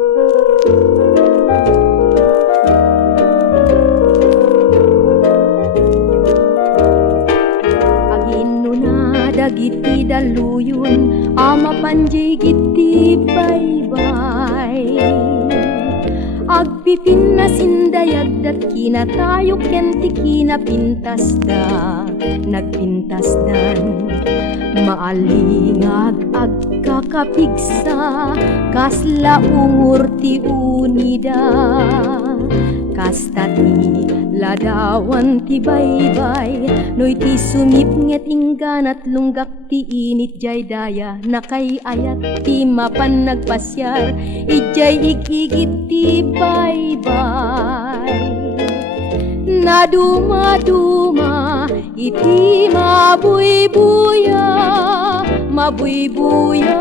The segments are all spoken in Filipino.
Agino na dagiti daluyon, ama panjay giti baybay. Agpipin na sindayag dat kinatayo kenti kinapintas da, nagpintasdan. Maalingag agkakapigsa, kasla ungur ti unida. Kasta ti ladawan ti baybay, noy ti sumipnget inggan at lunggak ti init jay daya. Nakay ayat ti mapan nagpasyar, ijay igigit ti baybay. Naduma-duma iti mabuybuya, mabuybuya.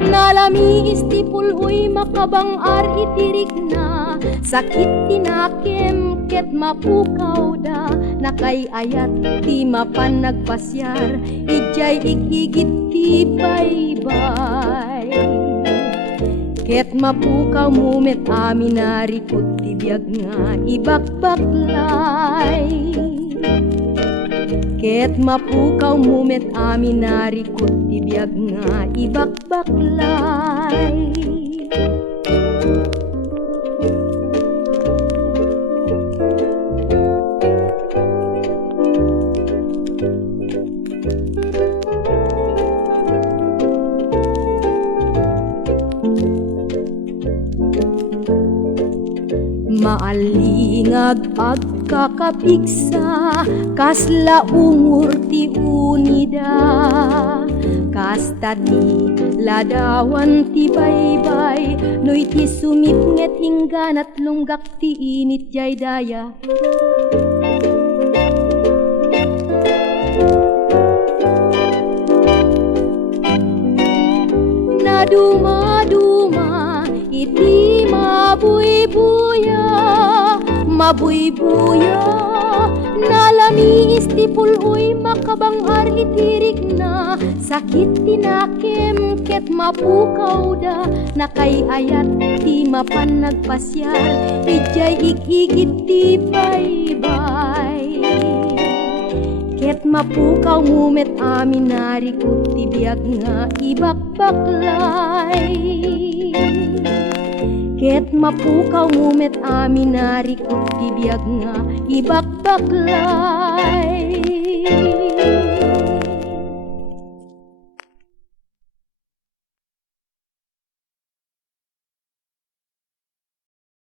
Nalamis ti pulhoy makabangar itirik na, sakit tinakem ket mapukaw da. Nakay ayat ti mapan nagpasyar, ijay igigit ti baybay. Ket mapukaw mumet amin narikot ti biag nga ibakbaklay. Ket mapukaw mumet amin narikot ti biag nga ibakbaklay. Maalingag agkakapigsa, kasla ungur ti unida. Kasta ti ladawan ti baybay, noy ti sumipnget inggan at lunggak ti init jay daya. Naduma-duma iti mabuybuya, mabuybuya. Nalamis ti pulhoy makabangar itirik na, sakit tinakem ket mapukaw da. Nakay ayat ti mapan nagpasyar, ijay igigit ti baybay. Ket mapukaw mumet amin narikot ti biag nga ibakbaklay. Ket mapukaw mumet amin narikot ti biag nga ibakbaklay.